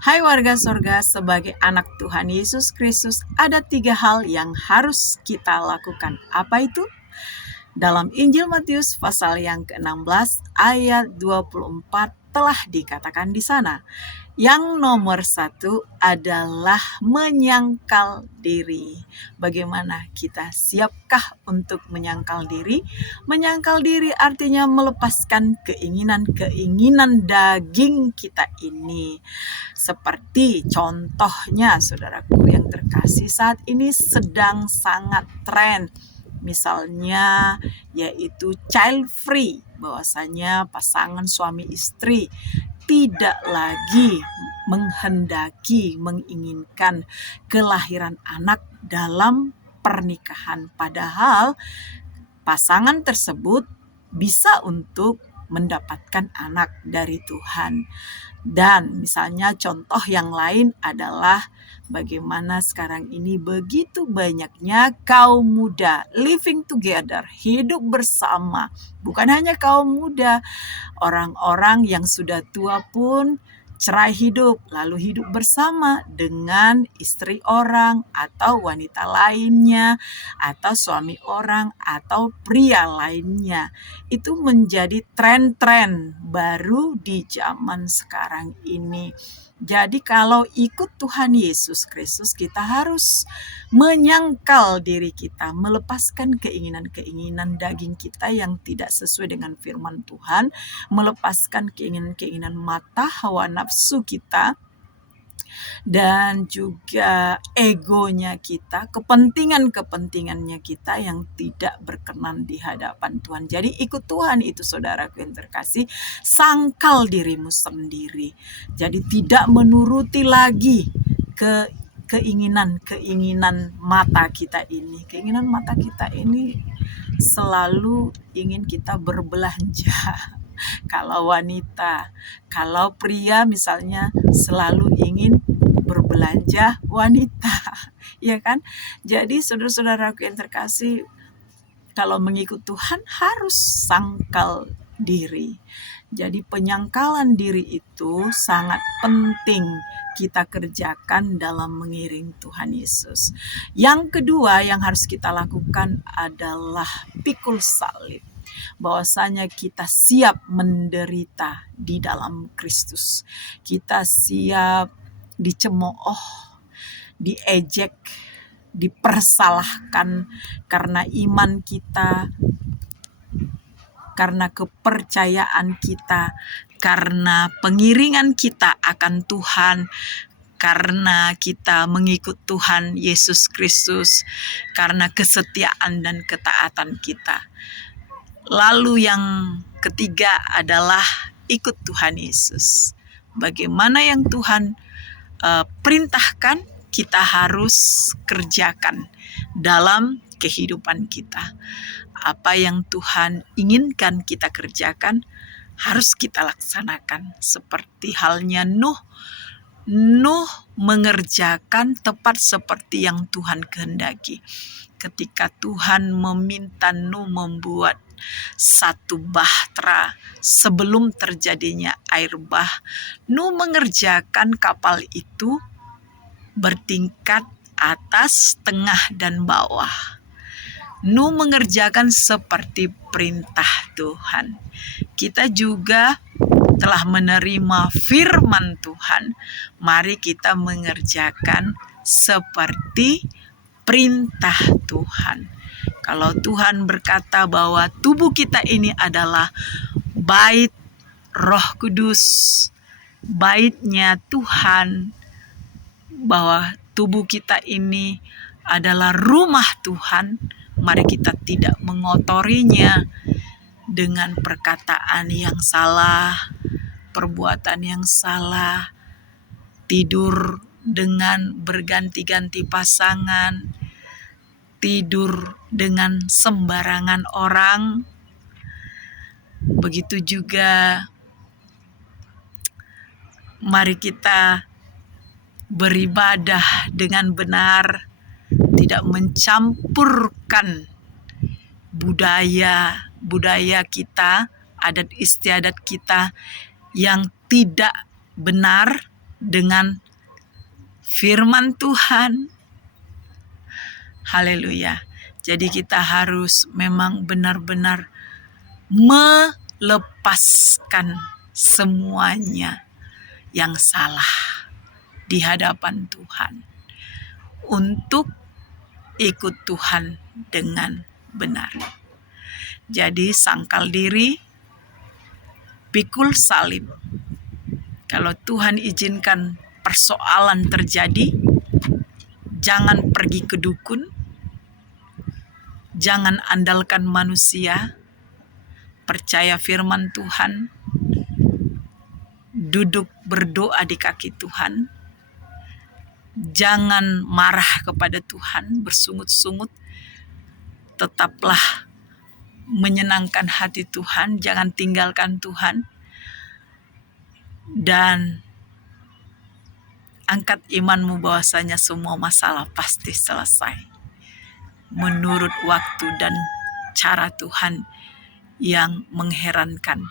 Hai warga sorga, sebagai anak Tuhan Yesus Kristus, ada 3 hal yang harus kita lakukan. Apa itu? Dalam Injil Matius pasal yang ke-16 ayat 24 telah dikatakan di sana. Yang nomor 1 adalah menyangkal diri. Bagaimana kita siapkah untuk menyangkal diri? Menyangkal diri artinya melepaskan keinginan-keinginan daging kita ini. Seperti contohnya saudaraku yang terkasih, saat ini sedang sangat tren. Misalnya yaitu child free, bahwasanya pasangan suami istri tidak lagi menginginkan kelahiran anak dalam pernikahan. Padahal pasangan tersebut bisa untuk mendapatkan anak dari Tuhan. Dan misalnya contoh yang lain adalah bagaimana sekarang ini begitu banyaknya kaum muda living together, hidup bersama. Bukan hanya kaum muda, orang-orang yang sudah tua pun cerai hidup, lalu hidup bersama dengan istri orang atau wanita lainnya, atau suami orang atau pria lainnya. Itu menjadi tren-tren baru di zaman sekarang ini. Jadi kalau ikut Tuhan Yesus Kristus, kita harus menyangkal diri kita, melepaskan keinginan-keinginan daging kita yang tidak sesuai dengan firman Tuhan, melepaskan keinginan-keinginan mata, hawa nafsu kita, dan juga egonya kita, kepentingannya kita yang tidak berkenan di hadapan Tuhan. Jadi ikut Tuhan itu saudaraku yang terkasih, sangkal dirimu sendiri. Jadi tidak menuruti lagi keinginan mata kita ini. Keinginan mata kita ini selalu ingin kita berbelanja. Kalau wanita, kalau pria misalnya selalu ingin berbelanja wanita, ya kan? Jadi saudara-saudaraku yang terkasih, kalau mengikut Tuhan harus sangkal diri. Jadi penyangkalan diri itu sangat penting kita kerjakan dalam mengiring Tuhan Yesus. Yang kedua yang harus kita lakukan adalah pikul salib. Bahwasanya kita siap menderita di dalam Kristus. Kita siap dicemooh, diejek, dipersalahkan karena iman kita, karena kepercayaan kita, karena pengiringan kita akan Tuhan, karena kita mengikut Tuhan Yesus Kristus, karena kesetiaan dan ketaatan kita. Lalu yang ketiga adalah ikut Tuhan Yesus. Bagaimana yang Tuhan perintahkan, kita harus kerjakan dalam kehidupan kita. Apa yang Tuhan inginkan kita kerjakan, harus kita laksanakan. Seperti halnya Nuh mengerjakan tepat seperti yang Tuhan kehendaki. Ketika Tuhan meminta Nuh membuat satu bahtera sebelum terjadinya air bah, Nuh mengerjakan kapal itu bertingkat atas, tengah, dan bawah. Nuh mengerjakan seperti perintah Tuhan. Kita juga telah menerima firman Tuhan. Mari kita mengerjakan seperti perintah Tuhan. Kalau Tuhan berkata bahwa tubuh kita ini adalah bait Roh Kudus, baitnya Tuhan, bahwa tubuh kita ini adalah rumah Tuhan, mari kita tidak mengotorinya dengan perkataan yang salah, perbuatan yang salah, tidur dengan berganti-ganti pasangan, tidur dengan sembarangan orang. Begitu juga mari kita beribadah dengan benar, tidak mencampurkan budaya kita, adat istiadat kita yang tidak benar, dengan firman Tuhan. Haleluya. Jadi kita harus memang benar-benar melepaskan semuanya yang salah di hadapan Tuhan untuk ikut Tuhan dengan benar. Jadi sangkal diri, pikul salib. Kalau Tuhan izinkan persoalan terjadi, jangan pergi ke dukun, jangan andalkan manusia, percaya firman Tuhan, duduk berdoa di kaki Tuhan, jangan marah kepada Tuhan, bersungut-sungut, tetaplah menyenangkan hati Tuhan, jangan tinggalkan Tuhan, dan angkat imanmu bahwasanya semua masalah pasti selesai menurut waktu dan cara Tuhan yang mengherankan.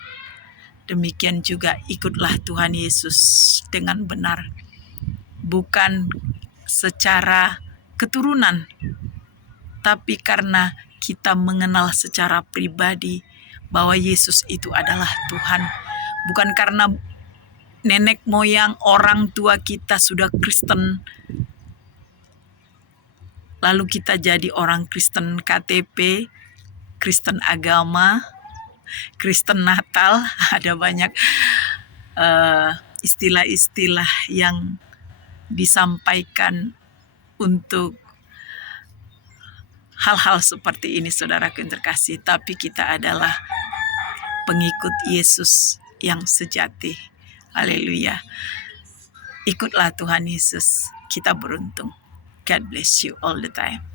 Demikian juga ikutlah Tuhan Yesus dengan benar, bukan secara keturunan, tapi karena kita mengenal secara pribadi bahwa Yesus itu adalah Tuhan. Bukan karena nenek moyang orang tua kita sudah Kristen, lalu kita jadi orang Kristen KTP, Kristen agama, Kristen Natal. Ada banyak istilah-istilah yang disampaikan untuk hal-hal seperti ini, saudaraku yang terkasih. Tapi kita adalah pengikut Yesus yang sejati. Haleluya. Ikutlah Tuhan Yesus. Kita beruntung. God bless you all the time.